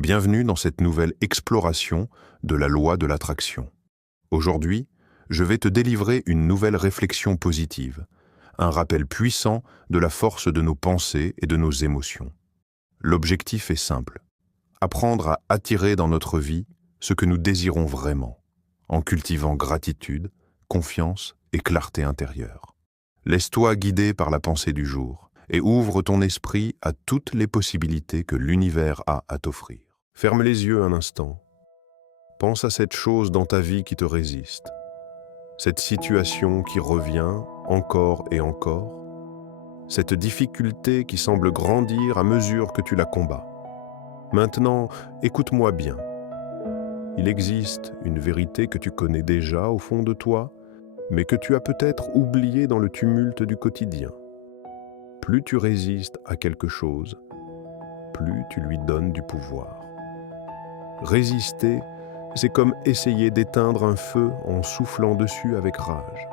Bienvenue dans cette nouvelle exploration de la loi de l'attraction. Aujourd'hui, je vais te délivrer une nouvelle réflexion positive, un rappel puissant de la force de nos pensées et de nos émotions. L'objectif est simple, apprendre à attirer dans notre vie ce que nous désirons vraiment, en cultivant gratitude, confiance et clarté intérieure. Laisse-toi guider par la pensée du jour et ouvre ton esprit à toutes les possibilités que l'univers a à t'offrir. Ferme les yeux un instant. Pense à cette chose dans ta vie qui te résiste, cette situation qui revient encore et encore, cette difficulté qui semble grandir à mesure que tu la combats. Maintenant, écoute-moi bien. Il existe une vérité que tu connais déjà au fond de toi, mais que tu as peut-être oubliée dans le tumulte du quotidien. Plus tu résistes à quelque chose, plus tu lui donnes du pouvoir. Résister, c'est comme essayer d'éteindre un feu en soufflant dessus avec rage.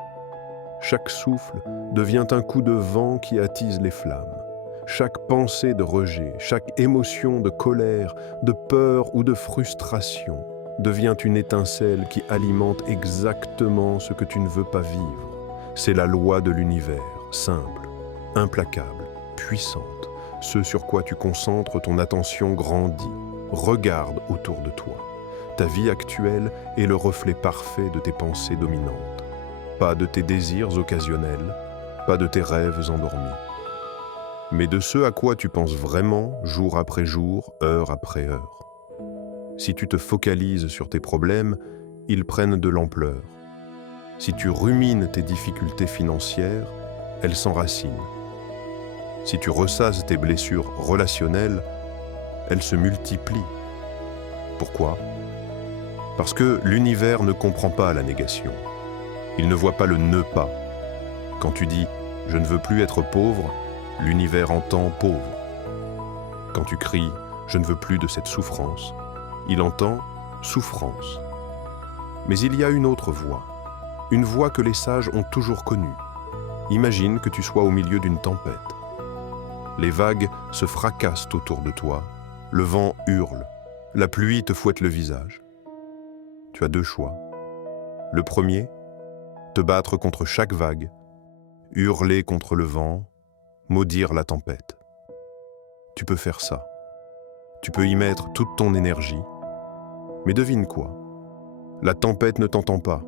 Chaque souffle devient un coup de vent qui attise les flammes. Chaque pensée de rejet, chaque émotion de colère, de peur ou de frustration devient une étincelle qui alimente exactement ce que tu ne veux pas vivre. C'est la loi de l'univers, simple, implacable, puissante. Ce sur quoi tu concentres ton attention grandit. Regarde autour de toi. Ta vie actuelle est le reflet parfait de tes pensées dominantes. Pas de tes désirs occasionnels, pas de tes rêves endormis. Mais de ce à quoi tu penses vraiment, jour après jour, heure après heure. Si tu te focalises sur tes problèmes, ils prennent de l'ampleur. Si tu rumines tes difficultés financières, elles s'enracinent. Si tu ressasses tes blessures relationnelles, elles se multiplient. Pourquoi ? Parce que l'univers ne comprend pas la négation. Il ne voit pas le ne pas. Quand tu dis « je ne veux plus être pauvre », l'univers entend « pauvre ». Quand tu cries « je ne veux plus de cette souffrance », il entend « souffrance ». Mais il y a une autre voie que les sages ont toujours connue. Imagine que tu sois au milieu d'une tempête. Les vagues se fracassent autour de toi, le vent hurle, la pluie te fouette le visage. Tu as deux choix. Le premier, te battre contre chaque vague, hurler contre le vent, maudire la tempête. Tu peux faire ça. Tu peux y mettre toute ton énergie. Mais devine quoi ? La tempête ne t'entend pas,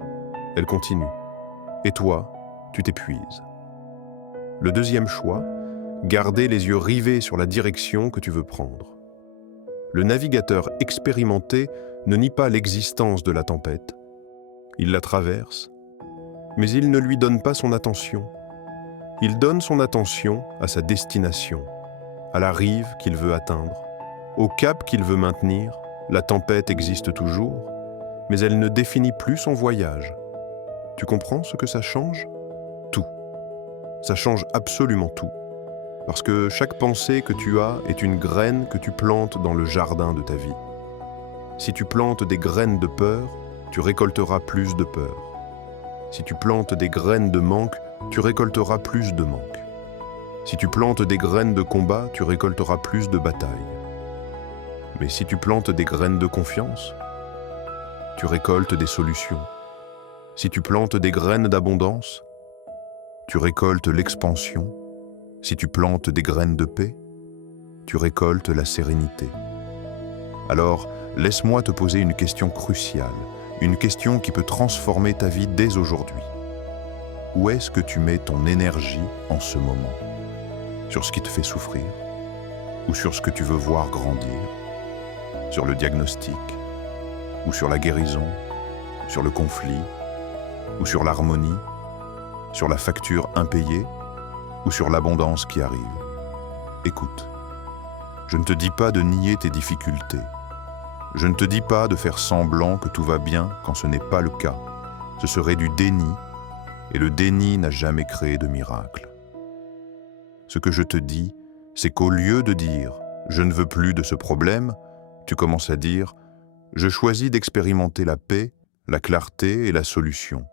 elle continue. Et toi, tu t'épuises. Le deuxième choix, garder les yeux rivés sur la direction que tu veux prendre. Le navigateur expérimenté ne nie pas l'existence de la tempête. Il la traverse, mais il ne lui donne pas son attention. Il donne son attention à sa destination, à la rive qu'il veut atteindre, au cap qu'il veut maintenir. La tempête existe toujours, mais elle ne définit plus son voyage. Tu comprends ce que ça change ? Tout. Ça change absolument tout. Parce que chaque pensée que tu as est une graine que tu plantes dans le jardin de ta vie. Si tu plantes des graines de peur, tu récolteras plus de peur. Si tu plantes des graines de manque, tu récolteras plus de manque. Si tu plantes des graines de combat, tu récolteras plus de batailles. Mais si tu plantes des graines de confiance, tu récoltes des solutions. Si tu plantes des graines d'abondance, tu récoltes l'expansion. Si tu plantes des graines de paix, tu récoltes la sérénité. Alors, laisse-moi te poser une question cruciale, une question qui peut transformer ta vie dès aujourd'hui. Où est-ce que tu mets ton énergie en ce moment ? Sur ce qui te fait souffrir ? Ou sur ce que tu veux voir grandir ? Sur le diagnostic ? Ou sur la guérison ? Sur le conflit ? Ou sur l'harmonie ? Sur la facture impayée ? Ou sur l'abondance qui arrive. Écoute, je ne te dis pas de nier tes difficultés. Je ne te dis pas de faire semblant que tout va bien quand ce n'est pas le cas. Ce serait du déni, et le déni n'a jamais créé de miracle. Ce que je te dis, c'est qu'au lieu de dire « je ne veux plus de ce problème », tu commences à dire « je choisis d'expérimenter la paix, la clarté et la solution ».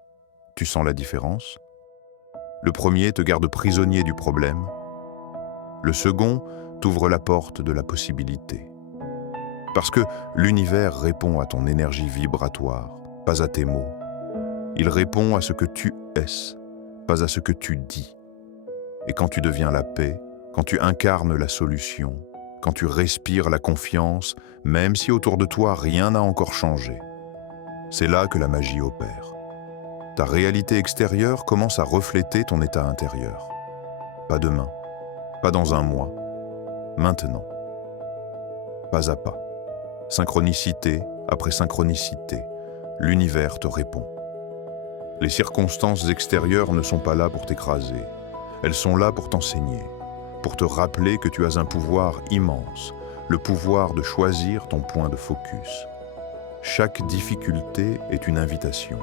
Tu sens la différence ? Le premier te garde prisonnier du problème. Le second t'ouvre la porte de la possibilité. Parce que l'univers répond à ton énergie vibratoire, pas à tes mots. Il répond à ce que tu es, pas à ce que tu dis. Et quand tu deviens la paix, quand tu incarnes la solution, quand tu respires la confiance, même si autour de toi rien n'a encore changé, c'est là que la magie opère. Ta réalité extérieure commence à refléter ton état intérieur. Pas demain, pas dans un mois, maintenant. Pas à pas. Synchronicité après synchronicité, l'univers te répond. Les circonstances extérieures ne sont pas là pour t'écraser. Elles sont là pour t'enseigner, pour te rappeler que tu as un pouvoir immense, le pouvoir de choisir ton point de focus. Chaque difficulté est une invitation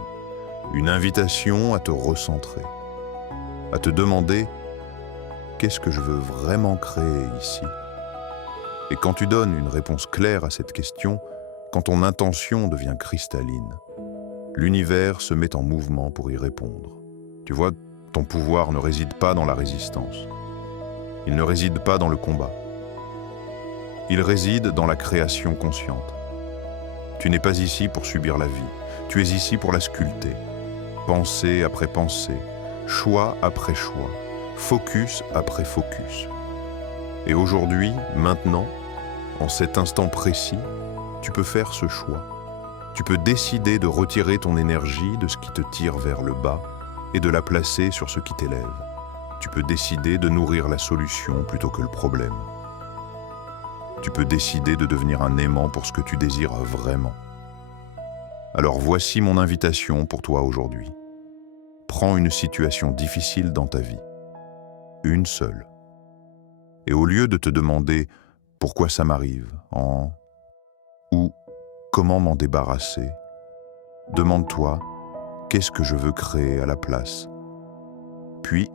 à te recentrer, à te demander « Qu'est-ce que je veux vraiment créer ici ?» Et quand tu donnes une réponse claire à cette question, quand ton intention devient cristalline, l'univers se met en mouvement pour y répondre. Tu vois, ton pouvoir ne réside pas dans la résistance. Il ne réside pas dans le combat. Il réside dans la création consciente. Tu n'es pas ici pour subir la vie. Tu es ici pour la sculpter. Pensée après pensée, choix après choix, focus après focus. Et aujourd'hui, maintenant, en cet instant précis, tu peux faire ce choix. Tu peux décider de retirer ton énergie de ce qui te tire vers le bas et de la placer sur ce qui t'élève. Tu peux décider de nourrir la solution plutôt que le problème. Tu peux décider de devenir un aimant pour ce que tu désires vraiment. Alors voici mon invitation pour toi aujourd'hui. Prends une situation difficile dans ta vie, une seule. Et au lieu de te demander « pourquoi ça m'arrive ?» ou « comment m'en débarrasser ?» demande-toi « qu'est-ce que je veux créer à la place ?» Puis,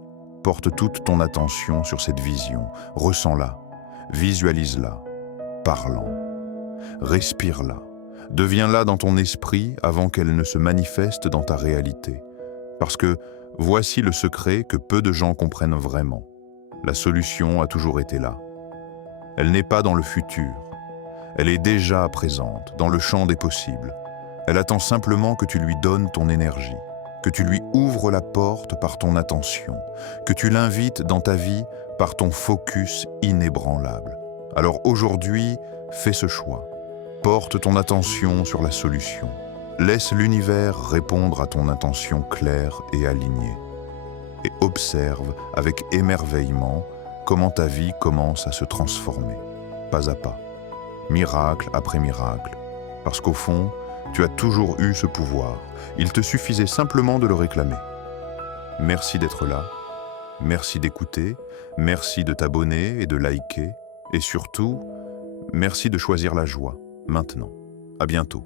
porte toute ton attention sur cette vision, ressens-la, visualise-la, parle-en, respire-la, deviens-la dans ton esprit avant qu'elle ne se manifeste dans ta réalité. Parce que voici le secret que peu de gens comprennent vraiment. La solution a toujours été là. Elle n'est pas dans le futur. Elle est déjà présente, dans le champ des possibles. Elle attend simplement que tu lui donnes ton énergie, que tu lui ouvres la porte par ton attention, que tu l'invites dans ta vie par ton focus inébranlable. Alors aujourd'hui, fais ce choix. Porte ton attention sur la solution. Laisse l'univers répondre à ton intention claire et alignée. Et observe avec émerveillement comment ta vie commence à se transformer, pas à pas, miracle après miracle. Parce qu'au fond, tu as toujours eu ce pouvoir. Il te suffisait simplement de le réclamer. Merci d'être là, merci d'écouter, merci de t'abonner et de liker, et surtout, merci de choisir la joie, maintenant. À bientôt.